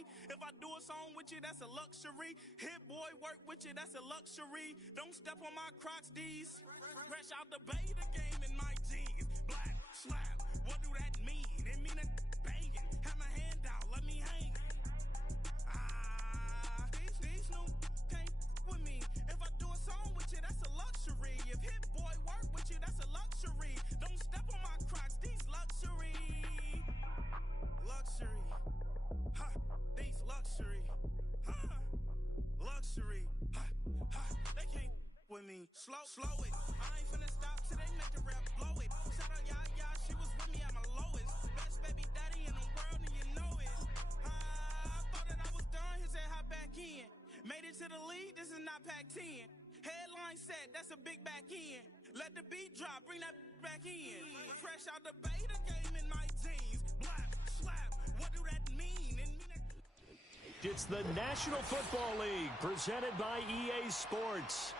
me. If I do a song with you, that's a luxury. Hit boy, work with you, that's a luxury. Don't step on my Crocs, D's. Fresh out the beta game in my jeans. Black, slap, what do that mean? It mean a banging. Have my hand out, let me hang. These new can't with me. If I do a song with you, that's a luxury. If hit boy work with you, that's a luxury. Don't step on my Crocs, these luxury. Luxury. Ha, these luxury. Ha, luxury. Ha, ha, they can't with me. Slow it. I ain't finna stop till they make the rap blow it. Shout out Yaya, she was with me at my lowest. Best baby daddy in the world and you know it. I thought that I was done, he said hop back in. Made it to the league, this is not Pac-10. Headline set, that's a big back end. Let the beat drop, bring that back in. Fresh out the beta game in my jeans. Black, slap, what do that mean? It's the National Football League presented by EA Sports.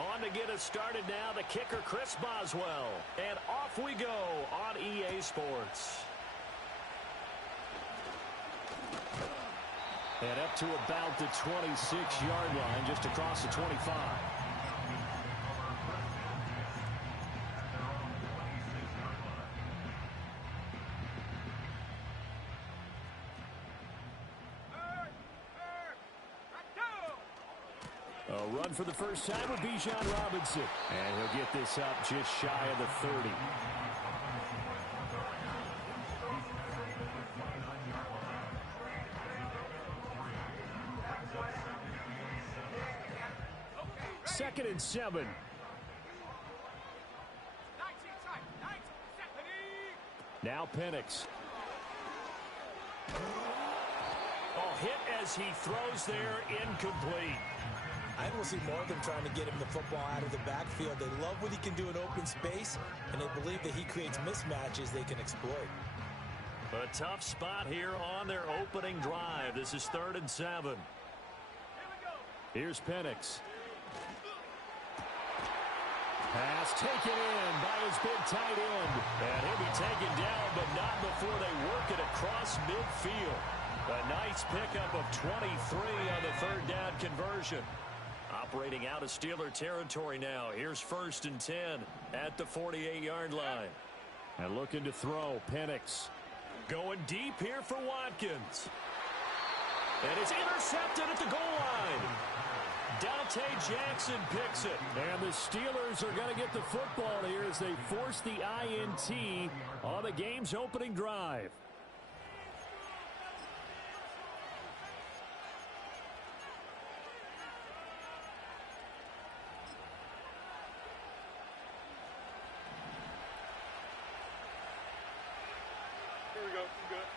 On to get us started now, the kicker, Chris Boswell. And off we go on EA Sports. And up to about the 26-yard line, just across the 25. A run for the first time with Bijan Robinson. And he'll get this up just shy of the 30. Second and 7. Now Penix. Oh, hit as he throws there, incomplete. I will see more of them trying to get him the football out of the backfield. They love what he can do in open space, and they believe that he creates mismatches they can exploit. A tough spot here on their opening drive. This is 3rd and 7. Here's Penix. Pass taken in by his big tight end. And he'll be taken down, but not before they work it across midfield. A nice pickup of 23 on the 3rd down conversion. Operating out of Steeler territory now. Here's 1st and 10 at the 48-yard line. And looking to throw, Penix. Going deep here for Watkins. And it's intercepted at the goal line. Dante Jackson picks it. And the Steelers are going to get the football here as they force the INT on the game's opening drive. Here we go. I'm good.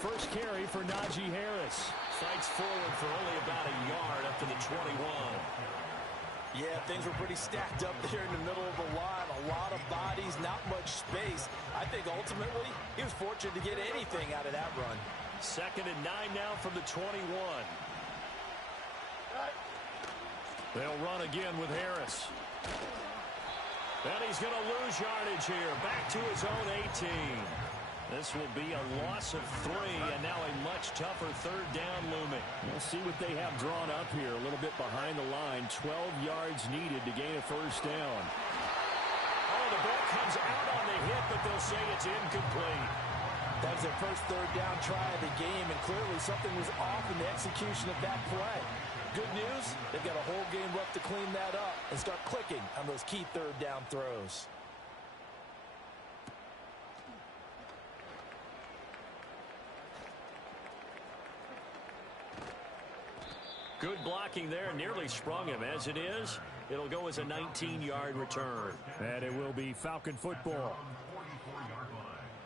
First carry for Najee Harris. Fights forward for only about a yard up to the 21. Yeah, things were pretty stacked up there in the middle of the line. A lot of bodies, not much space. I think ultimately he was fortunate to get anything out of that run. 2nd and 9 now from the 21. They'll run again with Harris. And he's going to lose yardage here. Back to his own 18. This will be a loss of 3, and now a much tougher 3rd down looming. We'll see what they have drawn up here. A little bit behind the line. 12 yards needed to gain a 1st down. Oh, the ball comes out on the hit, but they'll say it's incomplete. That was their first 3rd down try of the game, and clearly something was off in the execution of that play. Good news, they've got a whole game left to clean that up and start clicking on those key 3rd down throws. Good blocking there, nearly sprung him. As it is, it'll go as a 19-yard return. And it will be Falcon football.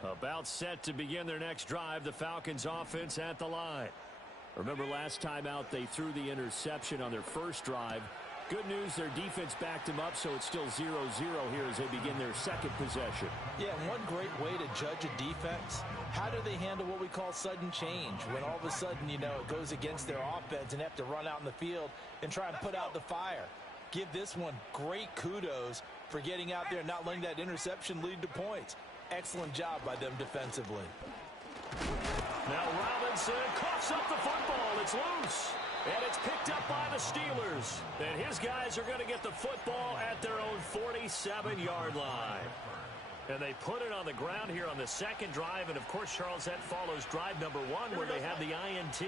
About set to begin their next drive, the Falcons offense at the line. Remember last time out they threw the interception on their first drive. Good news, their defense backed them up, so it's still 0-0 here as they begin their second possession. Yeah, and one great way to judge a defense, how do they handle what we call sudden change? When all of a sudden, you know, it goes against their offense and have to run out in the field and try and put out the fire. Give this one great kudos for getting out there and not letting that interception lead to points. Excellent job by them defensively. Now Robinson coughs up the football. It's loose. And it's picked up by the Steelers. And his guys are going to get the football at their own 47-yard line. And they put it on the ground here on the second drive. And, of course, Charles, that follows drive number 1 where they have the INT.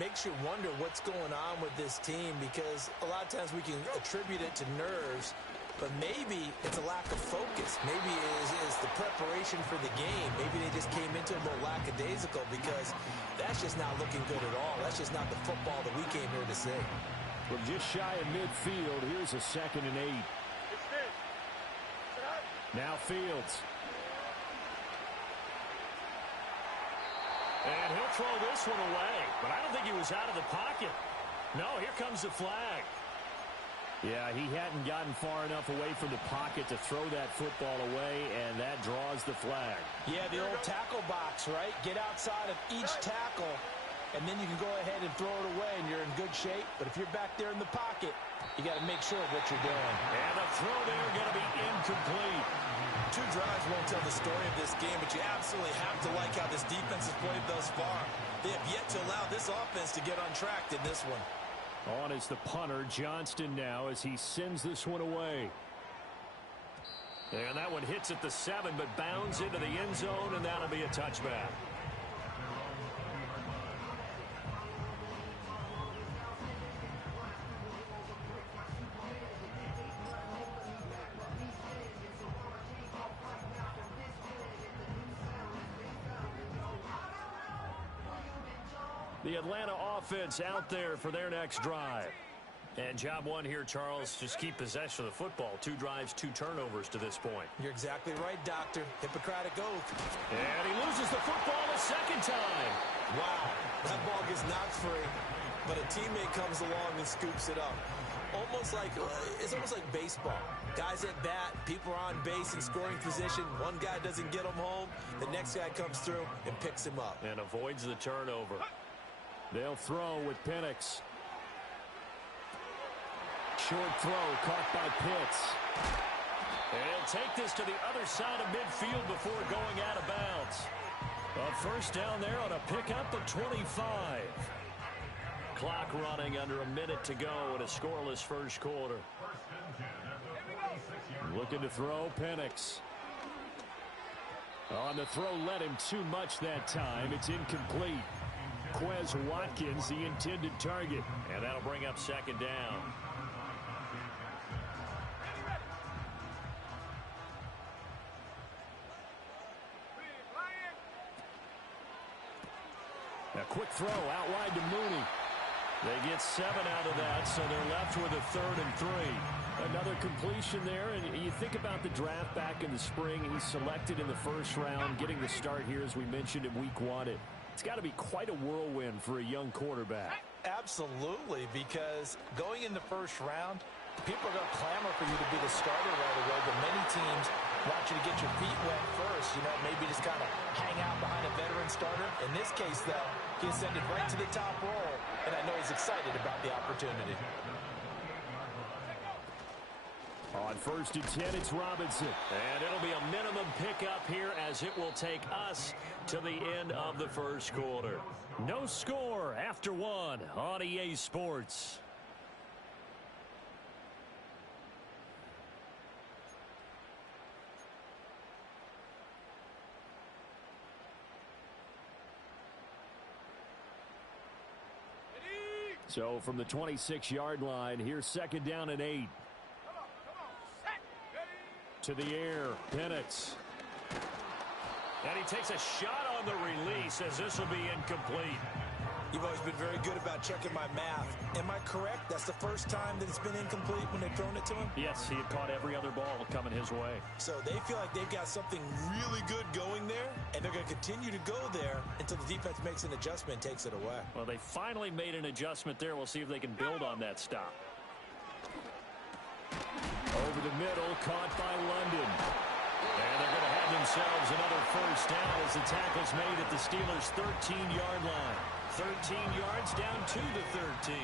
Makes you wonder what's going on with this team because a lot of times we can attribute it to nerves. But maybe it's a lack of focus. Maybe it is the preparation for the game. Maybe they just came into a little lackadaisical because that's just not looking good at all. That's just not the football that we came here to see. From just shy of midfield, here's a 2nd and 8. Now Fields. And he'll throw this one away. But I don't think he was out of the pocket. No, here comes the flag. Yeah, he hadn't gotten far enough away from the pocket to throw that football away, and that draws the flag. Yeah, the old tackle box, right? Get outside of each tackle, and then you can go ahead and throw it away, and you're in good shape. But if you're back there in the pocket, you got to make sure of what you're doing. And the throw there going to be incomplete. 2 drives won't tell the story of this game, but you absolutely have to like how this defense has played thus far. They have yet to allow this offense to get on track in this one. On is the punter, Johnston now, as he sends this one away. And that one hits at the 7, but bounds into the end zone, and that'll be a touchback. The Atlanta offense out there for their next drive. And job 1 here, Charles, just keep possession of the football. 2 drives, 2 turnovers to this point. You're exactly right, Doctor. Hippocratic oath. And he loses the football a 2nd time. Wow, that ball gets knocked free, but a teammate comes along and scoops it up. It's almost like baseball. Guys at bat, people are on base in scoring position. One guy doesn't get him home. The next guy comes through and picks him up. And avoids the turnover. They'll throw with Penix. Short throw caught by Pitts. And he'll take this to the other side of midfield before going out of bounds. A 1st down there on a pickup of 25. Clock running under a minute to go in a scoreless 1st quarter. Looking to throw, Penix. On the throw, led him too much that time. It's incomplete. Quez Watkins, the intended target. And that'll bring up 2nd down. A quick throw out wide to Mooney. They get 7 out of that, so they're left with a 3rd and 3. Another completion there, and you think about the draft back in the spring. He's selected in the 1st round, getting the start here, as we mentioned, in week 1. It's got to be quite a whirlwind for a young quarterback. Absolutely, because going in the 1st round, people are going to clamor for you to be the starter right away, but many teams want you to get your feet wet first, maybe just kind of hang out behind a veteran starter. In this case, though, he ascended right to the top role, and I know he's excited about the opportunity. On 1st and 10, it's Robinson. And it'll be a minimum pickup here as it will take us to the end of the 1st quarter. No score after 1 on EA Sports. So from the 26-yard line, here's 2nd down and 8. To the air, Penix. And he takes a shot on the release as this will be incomplete. You've always been very good about checking my math. Am I correct? That's the first time that it's been incomplete when they've thrown it to him? Yes, he had caught every other ball coming his way. So they feel like they've got something really good going there, and they're going to continue to go there until the defense makes an adjustment and takes it away. Well, they finally made an adjustment there. We'll see if they can build on that stop. Over the middle, caught by London. And they're going to have themselves another first down as the tackle's made at the Steelers' 13-yard line. 13 yards down to the 13.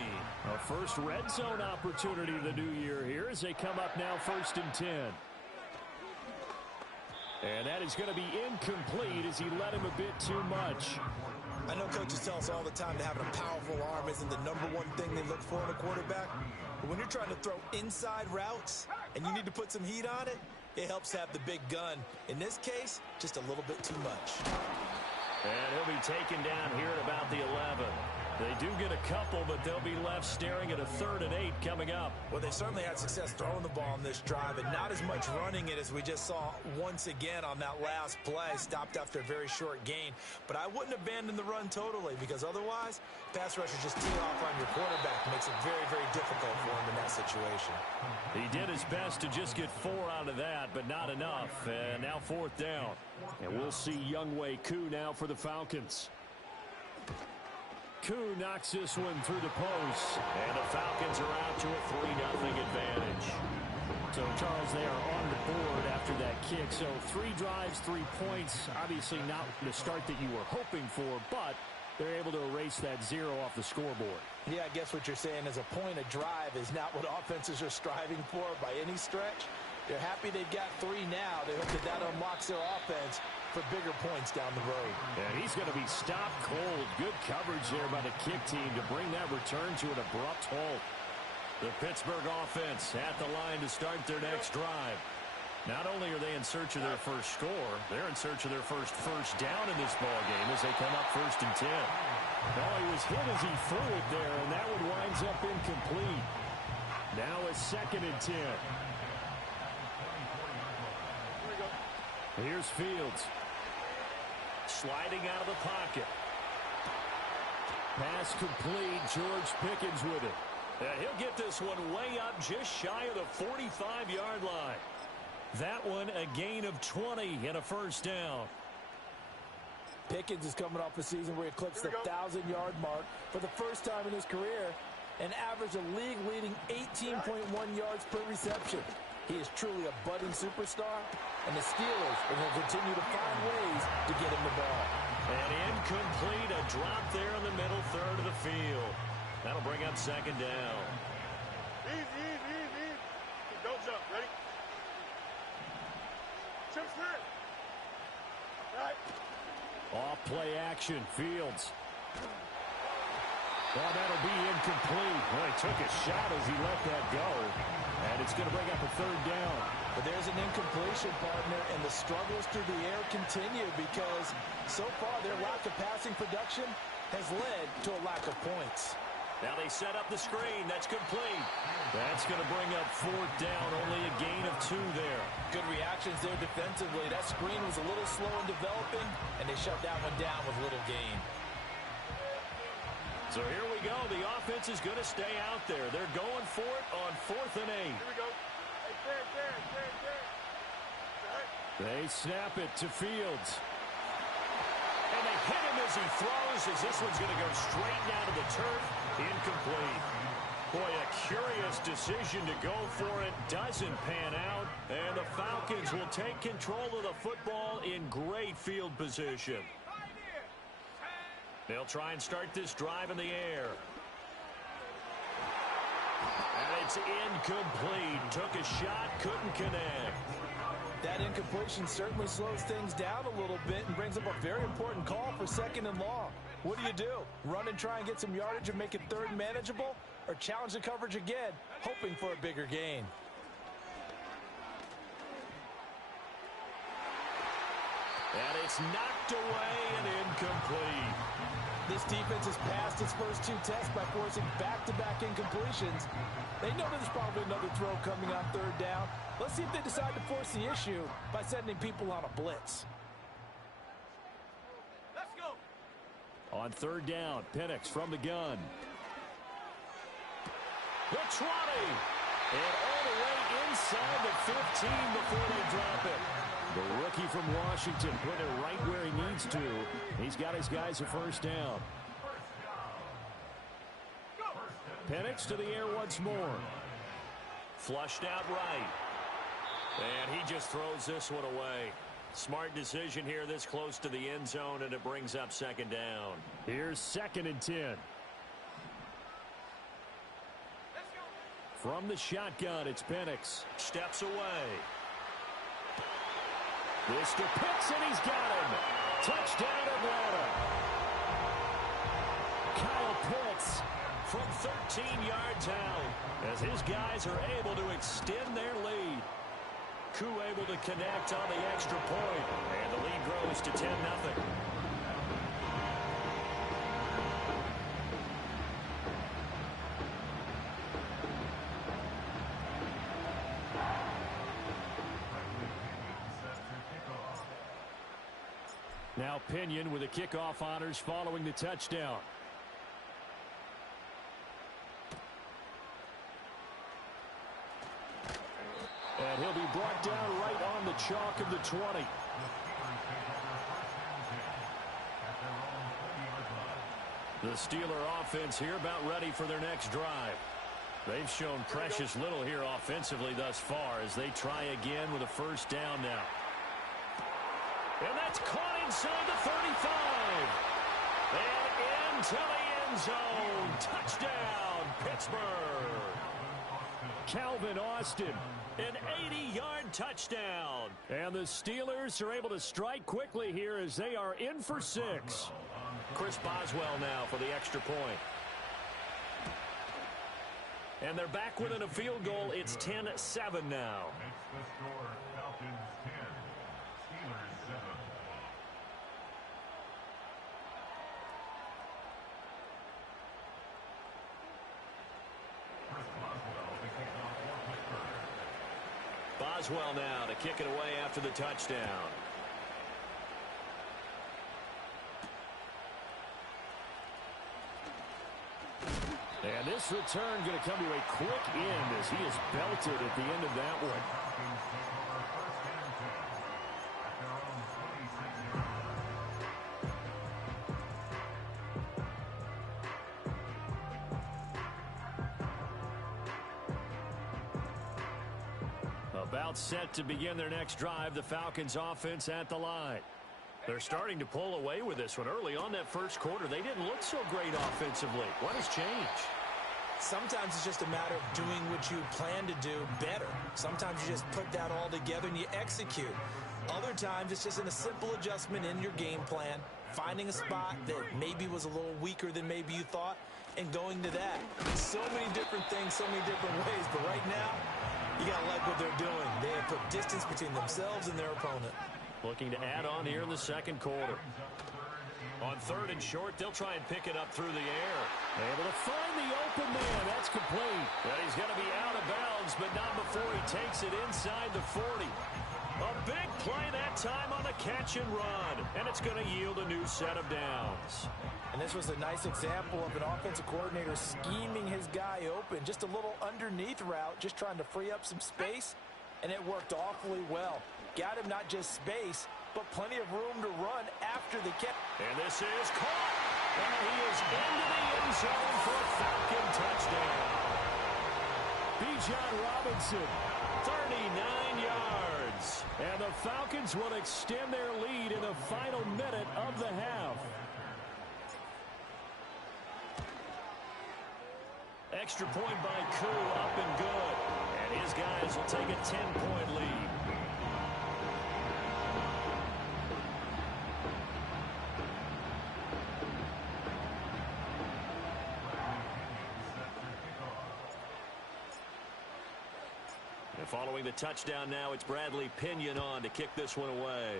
A first red zone opportunity the new year here as they come up now 1st and 10. And that is going to be incomplete as he led him a bit too much. I know coaches tell us all the time that having a powerful arm isn't the #1 thing they look for in a quarterback. But when you're trying to throw inside routes and you need to put some heat on it, it helps have the big gun. In this case, just a little bit too much. And he'll be taken down here at about the 11. They do get a couple, but they'll be left staring at a 3rd and 8 coming up. Well, they certainly had success throwing the ball on this drive and not as much running it as we just saw once again on that last play. Stopped after a very short gain. But I wouldn't abandon the run totally because otherwise, pass rushers just tee off on your quarterback. It makes it very, very difficult for him in that situation. He did his best to just get 4 out of that, but not enough. And now 4th down. And we'll see Younghoe Koo now for the Falcons. Koo knocks this one through the post. And the Falcons are out to a 3-0 advantage. So, Charles, they are on the board after that kick. So 3 drives, 3 points. Obviously not the start that you were hoping for, but they're able to erase that 0 off the scoreboard. Yeah, I guess what you're saying is a point a drive is not what offenses are striving for by any stretch. They're happy they've got 3 now. They hope that unlocks their offense for bigger points down the road. And he's going to be stopped cold. Good coverage there by the kick team to bring that return to an abrupt halt. The Pittsburgh offense at the line to start their next drive. Not only are they in search of their first score, they're in search of their first down in this ballgame as they come up 1st and 10. Oh, he was hit as he threw it there, and that one winds up incomplete. Now a 2nd and 10. Here's Fields. Sliding out of the pocket. Pass complete. George Pickens with it. And he'll get this one way up just shy of the 45-yard line. That one a gain of 20 and a first down. Pickens is coming off a season where he eclipsed the 1,000-yard mark for the first time in his career and averaged a league-leading 18.1 yards per reception. He is truly a budding superstar, and the Steelers are going to continue to find ways to get him the ball. And incomplete, a drop there in the middle 3rd of the field. That'll bring up 2nd down. Easy. Don't jump. Ready? Chip straight. Right. Off play action, Fields. Well, that'll be incomplete. Well, he took a shot as he let that go. And it's going to bring up a 3rd down. But there's an incompletion, partner, and the struggles through the air continue because so far their lack of passing production has led to a lack of points. Now they set up the screen. That's complete. That's going to bring up 4th down. Only a gain of 2 there. Good reactions there defensively. That screen was a little slow in developing, and they shut that one down with little gain. So here we go. The offense is going to stay out there. They're going for it on 4th and 8. Here we go. Hey, fair. They snap it to Fields. And they hit him as he throws, as this one's going to go straight down to the turf. Incomplete. Boy, a curious decision to go for it. Doesn't pan out. And the Falcons will take control of the football in great field position. They'll try and start this drive in the air. And it's incomplete. Took a shot, couldn't connect. That incompletion certainly slows things down a little bit and brings up a very important call for 2nd and long. What do? Run and try and get some yardage and make it 3rd manageable? Or challenge the coverage again, hoping for a bigger gain? And it's knocked away and incomplete. This defense has passed its first 2 tests by forcing back-to-back incompletions. They know there's probably another throw coming on 3rd down. Let's see if they decide to force the issue by sending people on a blitz. Let's go. On third down, Penix from the gun. The 20. And all the way inside the 15 before they drop it. The rookie from Washington putting it right where he needs to. He's got his guys a first down. Penix to the air once more. Flushed out right. And he just throws this one away. Smart decision here this close to the end zone, and it brings up second down. Here's 2nd and 10. From the shotgun, it's Penix. Steps away. This to Pitts, and he's got him. Touchdown, Atlanta. Kyle Pitts from 13 yards out as his guys are able to extend their lead. Koo able to connect on the extra point, and the lead grows to 10-0. Now Pinion with the kickoff honors following the touchdown. And he'll be brought down right on the chalk of the 20. The Steeler offense here about ready for their next drive. They've shown precious little here offensively thus far as they try again with a first down now. And that's caught inside the 35. And into the end zone. Touchdown, Pittsburgh. Calvin Austin, an 80-yard touchdown. And the Steelers are able to strike quickly here as they are in for 6. Chris Boswell now for the extra point. And they're back within a field goal. It's 10-7 now. Boswell now to kick it away after the touchdown. And this return going to come to a quick end as he is belted at the end of that one. About set to begin their next drive, the Falcons offense at the line. They're starting to pull away with this one. Early on that first quarter, they didn't look so great offensively. What has changed? Sometimes it's just a matter of doing what you plan to do better. Sometimes you just put that all together and you execute. Other times it's just in a simple adjustment in your game plan, finding a spot that maybe was a little weaker than maybe you thought, and going to that. So many different things, so many different ways, but right now, you got to like what they're doing. They have put distance between themselves and their opponent. Looking to add on here in the second quarter. On third and short, they'll try and pick it up through the air. Able to find the open man. That's complete. And he's going to be out of bounds, but not before he takes it inside the 40. A big play that time on the catch and run. And it's going to yield a new set of downs. And this was a nice example of an offensive coordinator scheming his guy open. Just a little underneath route, just trying to free up some space. And it worked awfully well. Got him not just space, but plenty of room to run after the catch. And this is caught. And he is into the end zone for a Falcon touchdown. Bijan Robinson, 39 yards. And the Falcons will extend their lead in the final minute of the half. Extra point by Koo, up and good. And his guys will take a 10-point lead. And following the touchdown now, it's Bradley Pinion on to kick this one away.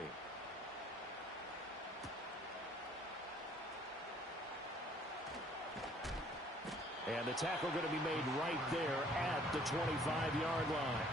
And the tackle going to be made right there at the 25-yard line.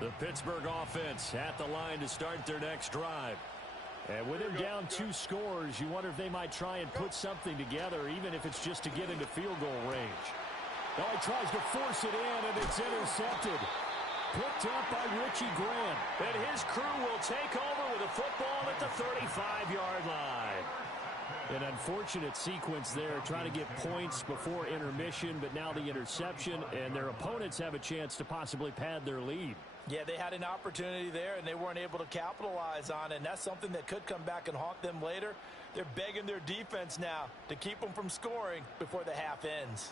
The Pittsburgh offense at the line to start their next drive. And with him down 2 scores, you wonder if they might try and put something together, even if it's just to get into field goal range. Now he tries to force it in, and it's intercepted. Picked up by Richie Grant. And his crew will take over with a football at the 35-yard line. An unfortunate sequence there, trying to get points before intermission, but now the interception, and their opponents have a chance to possibly pad their lead. Yeah, they had an opportunity there, and they weren't able to capitalize on it, and that's something that could come back and haunt them later. They're begging their defense now to keep them from scoring before the half ends.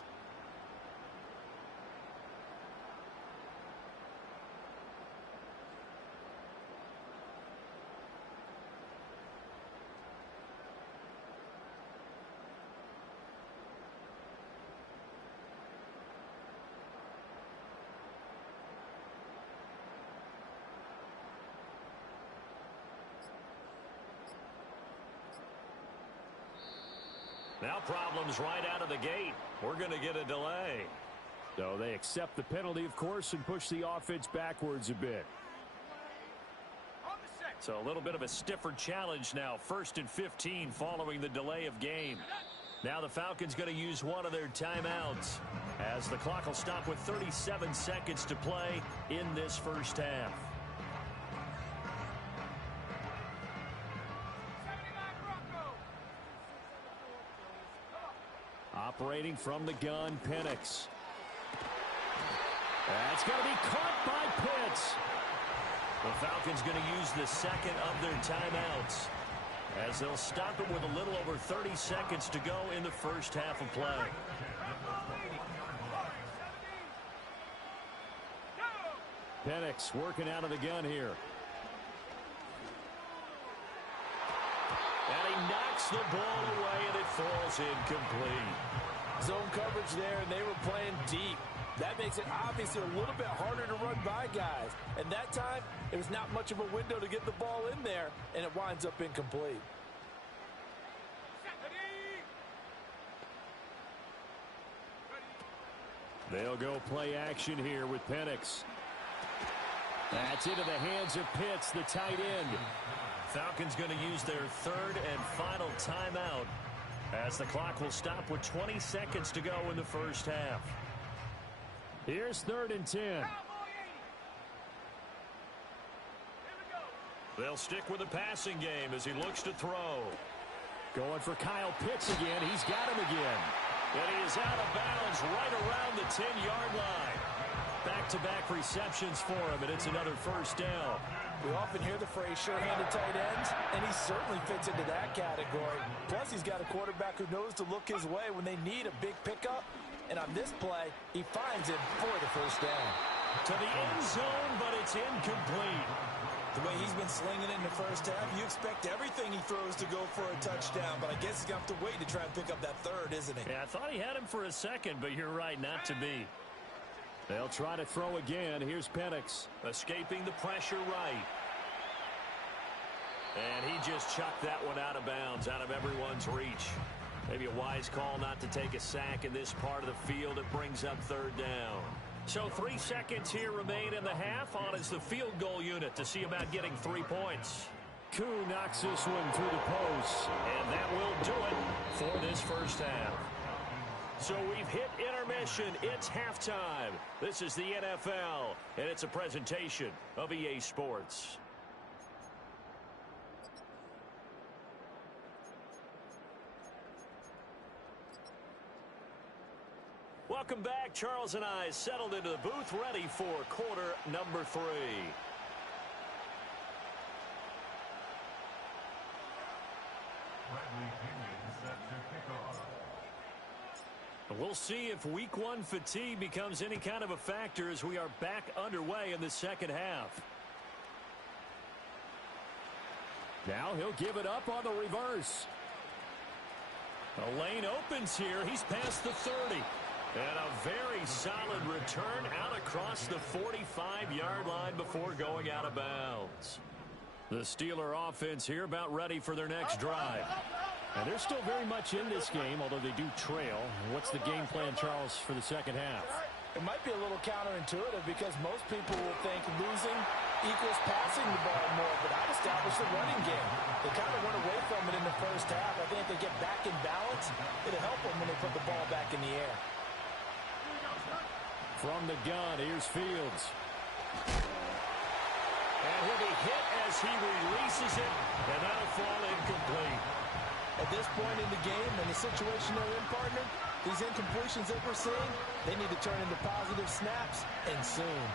Now problems right out of the gate. We're going to get a delay. So they accept the penalty, of course, and push the offense backwards a bit. So a little bit of a stiffer challenge now. 1st and 15 following the delay of game. Now the Falcons going to use one of their timeouts, as the clock will stop with 37 seconds to play in this first half. Operating from the gun, Penix. That's going to be caught by Pitts. The Falcons going to use the second of their timeouts, as they'll stop it with a little over 30 seconds to go in the first half of play. Penix working out of the gun here. And he knocks the ball away, and it falls incomplete. Zone coverage there, and they were playing deep. That makes it obviously a little bit harder to run by guys. And that time, it was not much of a window to get the ball in there, and it winds up incomplete. They'll go play action here with Penix. That's into the hands of Pitts, the tight end. Falcons going to use their third and final timeout, as the clock will stop with 20 seconds to go in the first half. Here's 3rd and 10. They'll stick with the passing game as he looks to throw. Going for Kyle Pitts again. He's got him again. And he is out of bounds right around the 10-yard line. Back-to-back receptions for him, and it's another first down. We often hear the phrase sure-handed tight ends, and he certainly fits into that category. Plus, he's got a quarterback who knows to look his way when they need a big pickup. And on this play, he finds him for the first down. To the end zone, but it's incomplete. The way he's been slinging it in the first half, you expect everything he throws to go for a touchdown, but I guess he's going to have to wait to try and pick up that third, isn't he? Yeah, I thought he had him for a second, but you're right, not to be. They'll try to throw again. Here's Penix, escaping the pressure right. And he just chucked that one out of bounds, out of everyone's reach. Maybe a wise call not to take a sack in this part of the field. It brings up 3rd down. So 3 seconds here remain in the half. On is the field goal unit to see about getting 3 points. Koo knocks this one through the post. And that will do it for this first half. So we've hit intermission. It's halftime. This is the NFL, and it's a presentation of EA Sports. Welcome back. Charles and I settled into the booth, ready for quarter number 3. We'll see if week 1 fatigue becomes any kind of a factor as we are back underway in the second half. Now he'll give it up on the reverse. The lane opens here. He's past the 30. And a very solid return out across the 45-yard line before going out of bounds. The Steeler offense here about ready for their next drive. And they're still very much in this game, although they do trail. What's the game plan, Charles, for the second half? It might be a little counterintuitive because most people will think losing equals passing the ball more, but I'd establish the running game. They kind of went away from it in the first half. I think if they get back in balance, it'll help them when they put the ball back in the air. From the gun, here's Fields. And he'll be hit as he releases it, and that'll fall incomplete. At this point in the game and the situation they're in, partner, these incompletions that we're seeing, they need to turn into positive snaps, and soon.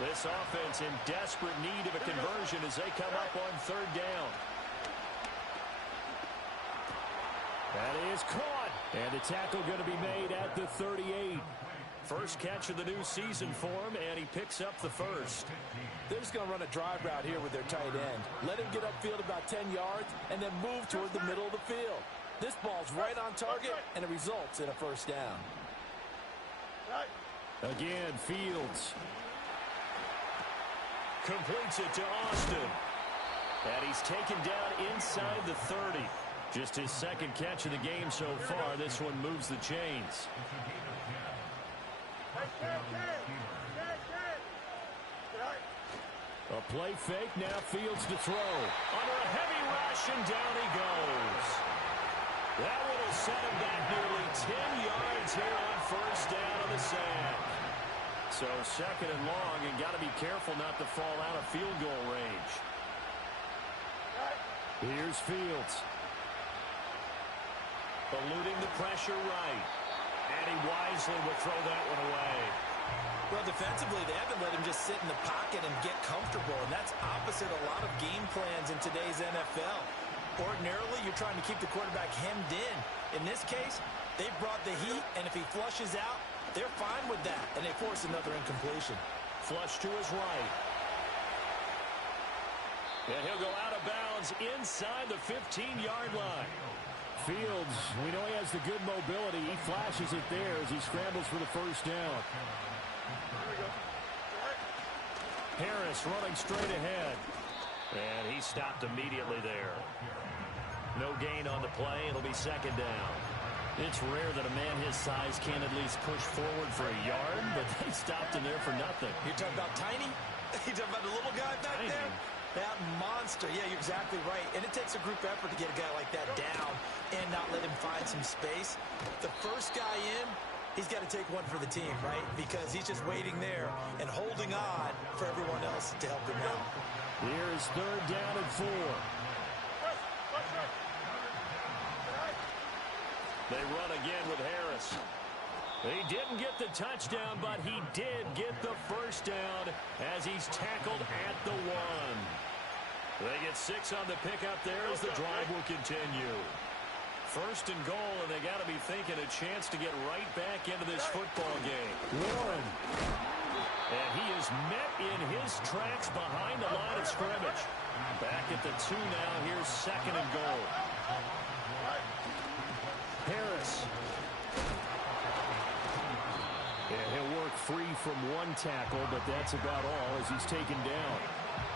This offense in desperate need of a conversion as they come up on third down. That is caught. And the tackle going to be made at the 38. First catch of the new season for him, and he picks up the first. They're just going to run a drive route here with their tight end. Let him get upfield about 10 yards and then move toward the middle of the field. This ball's right on target, and it results in a first down. Again, Fields completes it to Austin. And he's taken down inside the 30. Just his second catch of the game so far. This one moves the chains. A play fake, now Fields to throw. Under a heavy rush, and down he goes. That one will set him back nearly 10 yards here on first down on the sack. So second and long, and got to be careful not to fall out of field goal range. Here's Fields. Eluding the pressure right. And he wisely will throw that one away. Well, defensively, they haven't let him just sit in the pocket and get comfortable, and that's opposite a lot of game plans in today's NFL. Ordinarily, you're trying to keep the quarterback hemmed in. In this case, they've brought the heat, and if he flushes out, they're fine with that, and they force another incompletion. Flush to his right. And he'll go out of bounds inside the 15-yard line. Fields, we know he has the good mobility. He flashes it there as he scrambles for the first down. Harris running straight ahead. And he stopped immediately there. No gain on the play. It'll be second down. It's rare that a man his size can't at least push forward for a yard, but they stopped him there for nothing. You're talking about tiny? You're talking about the little guy back there? That monster. Yeah, you're exactly right. And it takes a group effort to get a guy like that down and not let him find some space. The first guy in, he's got to take one for the team, right? Because he's just waiting there and holding on for everyone else to help him out. Here's third down and 4. They run again with Harris. He didn't get the touchdown, but he did get the first down as he's tackled at the 1. They get 6 on the pickup there as the drive will continue. First and goal, and they got to be thinking a chance to get right back into this football game. Warren. And he is met in his tracks behind the line of scrimmage. Back at the 2 now. Here's second and goal. Harris. And he'll work free from one tackle, but that's about all as he's taken down.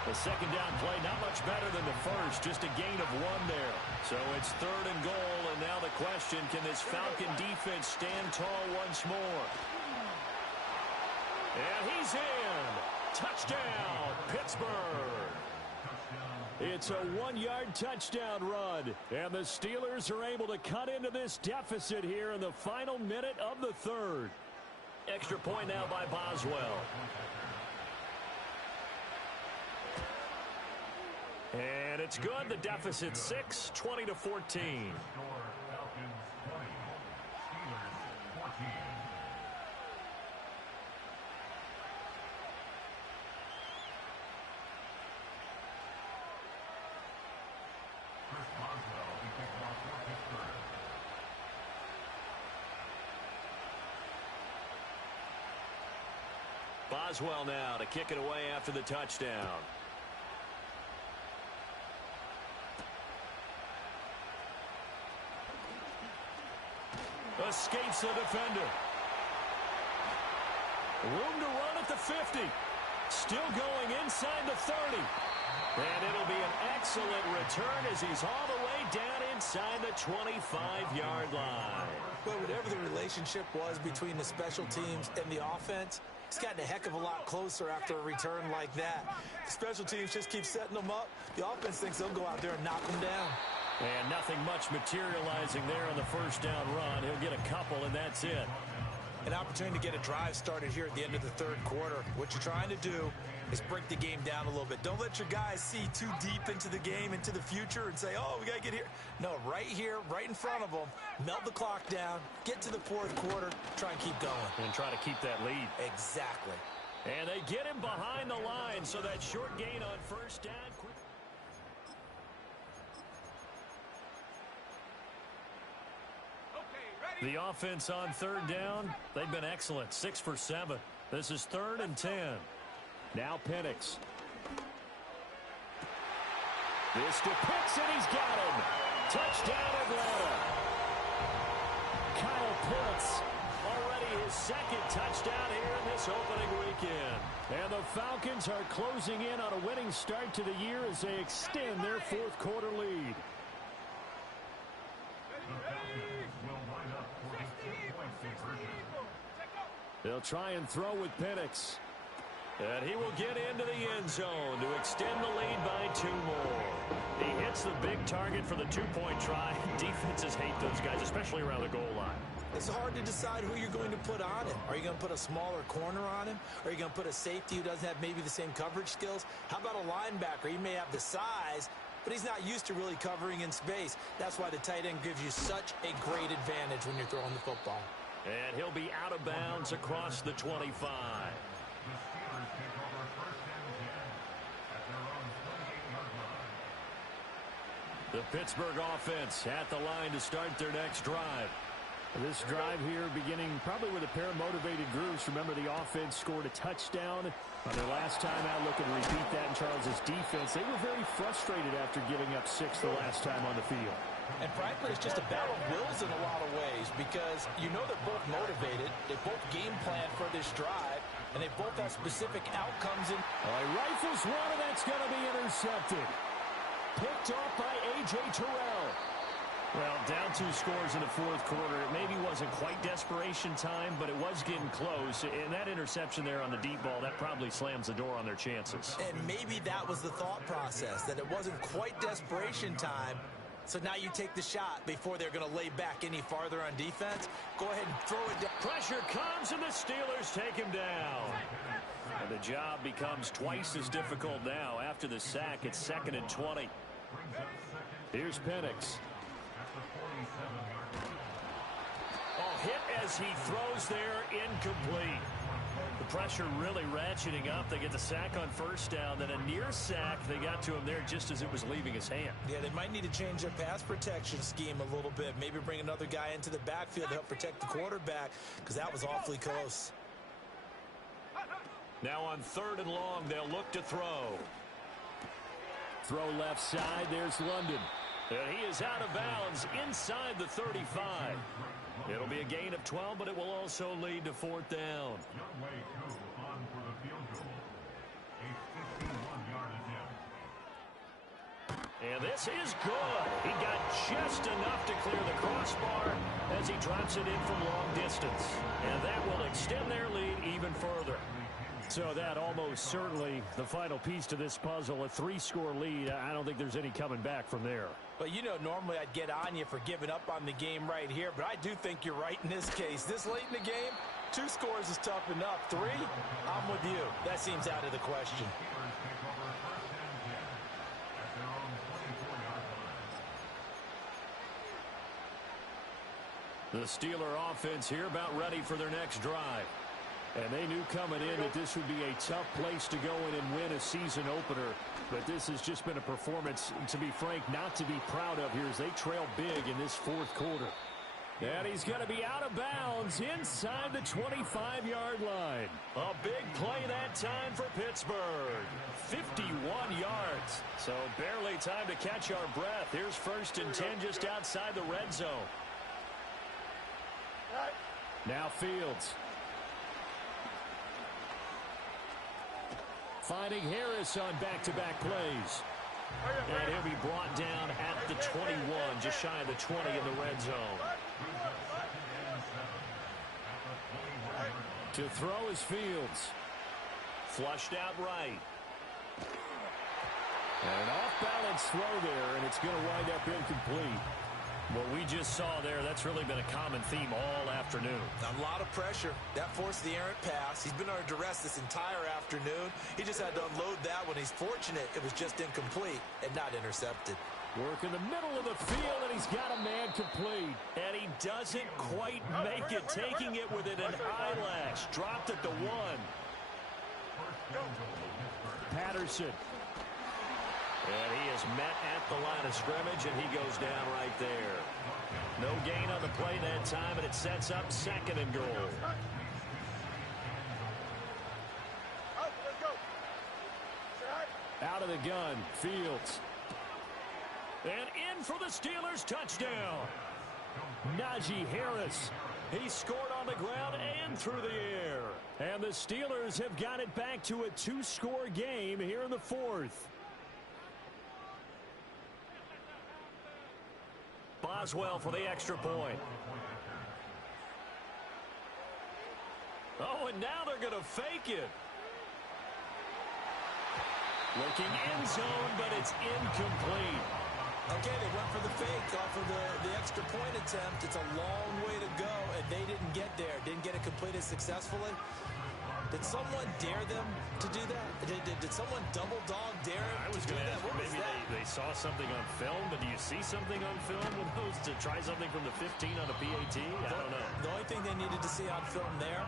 The second down play, not much better than the first, just a gain of 1 there. So it's third and goal, and now the question, can this Falcon defense stand tall once more? And he's in. Touchdown, Pittsburgh. It's a 1-yard touchdown run, and the Steelers are able to cut into this deficit here in the final minute of the third. Extra point now by Boswell. And it's good. The deficit 6, 20-14. Boswell now to kick it away after the touchdown. Escapes the defender. Room to run at the 50. Still going inside the 30. And it'll be an excellent return as he's all the way down inside the 25-yard line. Well, whatever the relationship was between the special teams and the offense, it's gotten a heck of a lot closer after a return like that. The special teams just keep setting them up. The offense thinks they'll go out there and knock them down. And nothing much materializing there on the first down run. He'll get a couple, and that's it. An opportunity to get a drive started here at the end of the third quarter. What you're trying to do is break the game down a little bit. Don't let your guys see too deep into the game, into the future, and say, oh, we got to get here. No, right here, right in front of them, melt the clock down, get to the fourth quarter, try and keep going. And try to keep that lead. Exactly. And they get him behind the line, so that short gain on first down. The offense on third down, they've been excellent, 6 for 7. This is 3rd and 10. Now Penix. This to Pitts, and he's got him. Touchdown, Atlanta. Kyle Pitts, already his second touchdown here in this opening weekend. And the Falcons are closing in on a winning start to the year as they extend their fourth quarter lead. They'll try and throw with Penix. And he will get into the end zone to extend the lead by 2 more. He hits the big target for the 2-point try. Defenses hate those guys, especially around the goal line. It's hard to decide who you're going to put on him. Are you going to put a smaller corner on him? Are you going to put a safety who doesn't have maybe the same coverage skills? How about a linebacker? He may have the size, but he's not used to really covering in space. That's why the tight end gives you such a great advantage when you're throwing the football. And he'll be out of bounds across the 25. The Pittsburgh offense at the line to start their next drive. This drive here beginning probably with a pair of motivated groups. Remember, the offense scored a touchdown on their last time out. Looking to repeat that in Charles's defense. They were very frustrated after giving up 6 the last time on the field. And frankly, it's just a battle of wills in a lot of ways because you know they're both motivated. They both game plan for this drive, and they both have specific outcomes. He rifles one, and that's going to be intercepted. Picked off by A.J. Terrell. Well, down 2 scores in the fourth quarter. It maybe wasn't quite desperation time, but it was getting close. And that interception there on the deep ball, that probably slams the door on their chances. And maybe that was the thought process, that it wasn't quite desperation time. So now you take the shot before they're going to lay back any farther on defense. Go ahead and throw it down. Pressure comes, and the Steelers take him down. And the job becomes twice as difficult now. After the sack, it's 2nd and 20. Here's Penix. Oh, hit as he throws there, incomplete. The pressure really ratcheting up. They get the sack on first down, then a near sack. They got to him there just as it was leaving his hand. Yeah, they might need to change their pass protection scheme a little bit. Maybe bring another guy into the backfield to help protect the quarterback, because that was awfully close. Now on 3rd and long, they'll look to throw. Throw left side. There's London. And he is out of bounds inside the 35. It'll be a gain of 12, but it will also lead to 4th down. And this is good. He got just enough to clear the crossbar as he drops it in from long distance. And that will extend their lead even further. So that almost certainly the final piece to this puzzle, a 3-score lead. I don't think there's any coming back from there. But, you know, normally I'd get on you for giving up on the game right here, but I do think you're right in this case. This late in the game, 2 scores is tough enough. 3, I'm with you. That seems out of the question. The Steeler offense here about ready for their next drive. And they knew coming in that this would be a tough place to go in and win a season opener. But this has just been a performance, to be frank, not to be proud of here as they trail big in this fourth quarter. And he's going to be out of bounds inside the 25-yard line. A big play that time for Pittsburgh. 51 yards. So barely time to catch our breath. Here's 1st and 10 just outside the red zone. Now Fields. Finding Harris on back-to-back plays. And he'll be brought down at the 21, just shy of the 20 in the red zone. To throw is Fields. Flushed out right. And an off-balance throw there, and it's going to wind up incomplete. What we just saw there, that's really been a common theme all afternoon. A lot of pressure. That forced the errant pass. He's been under duress this entire afternoon. He just had to unload that one. He's fortunate it was just incomplete and not intercepted. Work in the middle of the field, and he's got a man complete. And he doesn't quite make it, taking it within an eyelash. Dropped at the 1. Patterson. And he is met at the line of scrimmage, and he goes down right there. No gain on the play that time, and it sets up 2nd and goal. Out of the gun, Fields. And in for the Steelers, touchdown. Najee Harris. He scored on the ground and through the air. And the Steelers have got it back to a 2-score game here in the 4th. Boswell for the extra point. Oh, and now they're going to fake it. Looking end zone, but it's incomplete. Okay, they went for the fake off of the extra point attempt. It's a long way to go, and they didn't get there. Didn't get it completed successfully. Did someone dare them to do that? Did someone double dog dare him I was to do going to that? ask, What was maybe that? they saw something on film, but do you see something on film with those to try something from the 15 on a PAT? I don't know. The only thing they needed to see on film there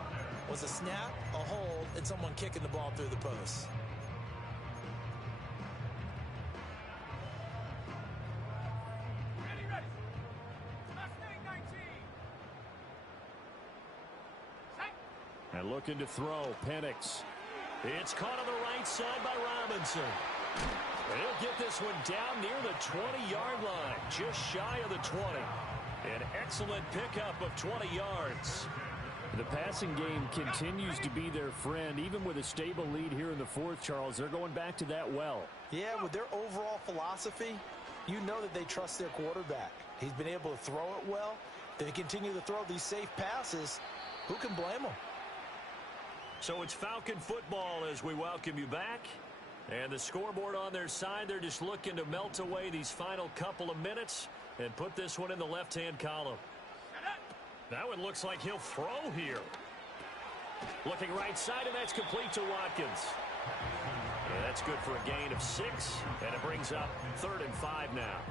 was a snap, a hold, and someone kicking the ball through the post. And looking to throw, Penix. It's caught on the right side by Robinson. And he'll get this one down near the 20-yard line, just shy of the 20. An excellent pickup of 20 yards. The passing game continues to be their friend. Even with a stable lead here in the 4th, Charles, they're going back to that well. Yeah, with their overall philosophy, you know that they trust their quarterback. He's been able to throw it well. They continue to throw these safe passes. Who can blame them? So it's Falcon football as we welcome you back. And the scoreboard on their side, they're just looking to melt away these final couple of minutes and put this one in the left-hand column. Now it looks like he'll throw here. Looking right side, and that's complete to Watkins. And that's good for a gain of 6, and it brings up 3rd and 5 now.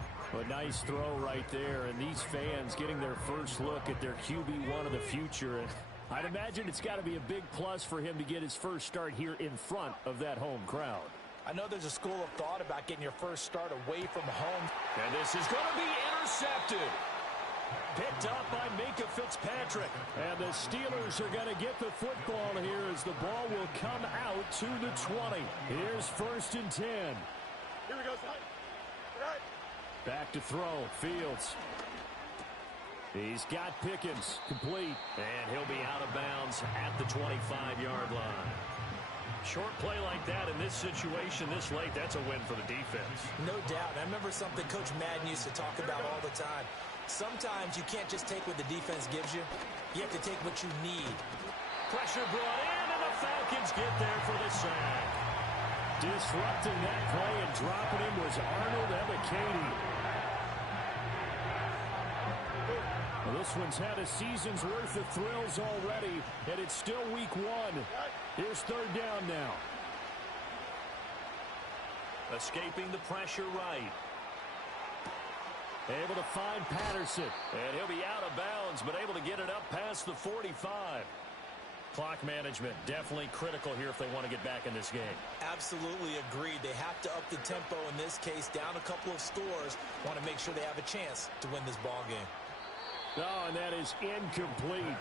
A nice throw right there, and these fans getting their first look at their QB1 of the future. And I'd imagine it's got to be a big plus for him to get his first start here in front of that home crowd. I know there's a school of thought about getting your first start away from home. And this is going to be intercepted. Picked up by Minka Fitzpatrick. And the Steelers are going to get the football here as the ball will come out to the 20. Here's 1st and 10. Here we go, son. Right. Back to throw. Fields. He's got Pickens. Complete. And he'll be out of bounds at the 25-yard line. Short play like that in this situation this late, that's a win for the defense. No doubt. I remember something Coach Madden used to talk about all the time. Sometimes you can't just take what the defense gives you. You have to take what you need. Pressure brought in, and the Falcons get there for the sack. Disrupting that play and dropping him was Arnold Ebiketie. Well, this one's had a season's worth of thrills already, and it's still week 1. Here's 3rd down now. Escaping the pressure right. Able to find Patterson. And he'll be out of bounds, but able to get it up past the 45. Clock management definitely critical here if they want to get back in this game. Absolutely agreed. They have to up the tempo in this case, down a couple of scores. Want to make sure they have a chance to win this ball game. Oh, and that is incomplete.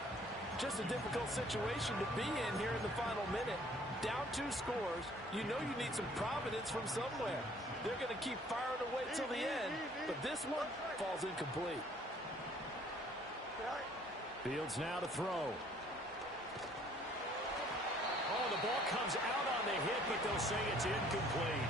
Just a difficult situation to be in here in the final minute. Down 2 scores. You know you need some providence from somewhere. They're going to keep firing away till the end, but this one falls incomplete. Fields now to throw. Oh, the ball comes out on the hit, but they'll say it's incomplete.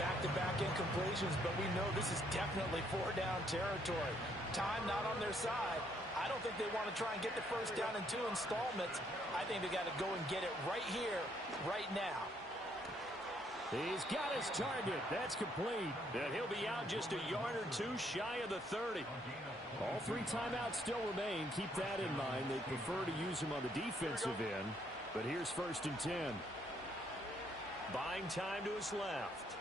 Back-to-back incompletions, but we know this is definitely four-down territory. Time not on their side. I don't think they want to try and get the first down in 2 installments. I think they got to go and get it right here, right now. He's got his target. That's complete. And he'll be out just a yard or 2 shy of the 30. All 3 timeouts still remain. Keep that in mind. They prefer to use them on the defensive end. But here's 1st and 10. Buying time to his left.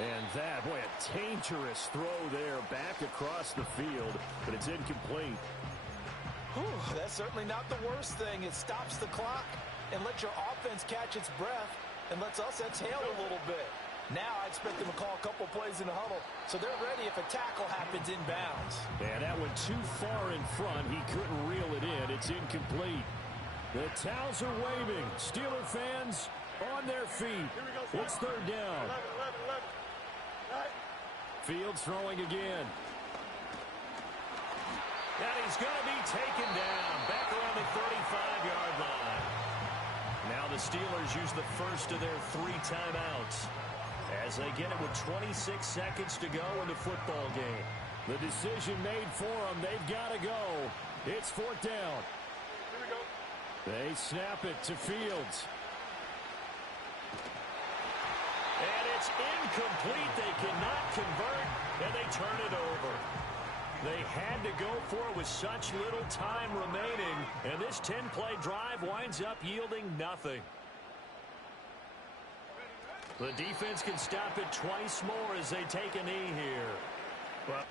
And that, boy, a dangerous throw there back across the field, but it's incomplete. Whew, that's certainly not the worst thing. It stops the clock and lets your offense catch its breath and lets us exhale a little bit. Now I expect them to call a couple plays in the huddle, so they're ready if a tackle happens inbounds. And that went too far in front. He couldn't reel it in. It's incomplete. The towels are waving. Steeler fans on their feet. It's 3rd down. 11. Fields throwing again. And he's going to be taken down back around the 35-yard line. Now the Steelers use the first of their 3 timeouts as they get it with 26 seconds to go in the football game. The decision made for them. They've got to go. It's 4th down. Here we go. They snap it to Fields. And it's incomplete. They cannot convert, and they turn it over. They had to go for it with such little time remaining, and this 10-play drive winds up yielding nothing. The defense can stop it twice more as they take a knee here. Well,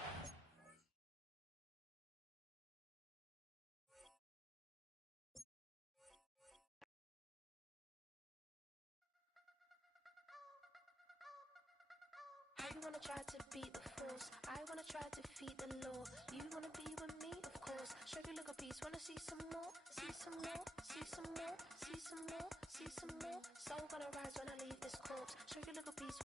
I wanna try to beat the force. I wanna try to defeat the law. You wanna be with me, of course. Show you look a piece. Wanna see some more? See some more? See some more? See some more? See some more? Soul gonna rise when I leave this corpse. Show you look a piece.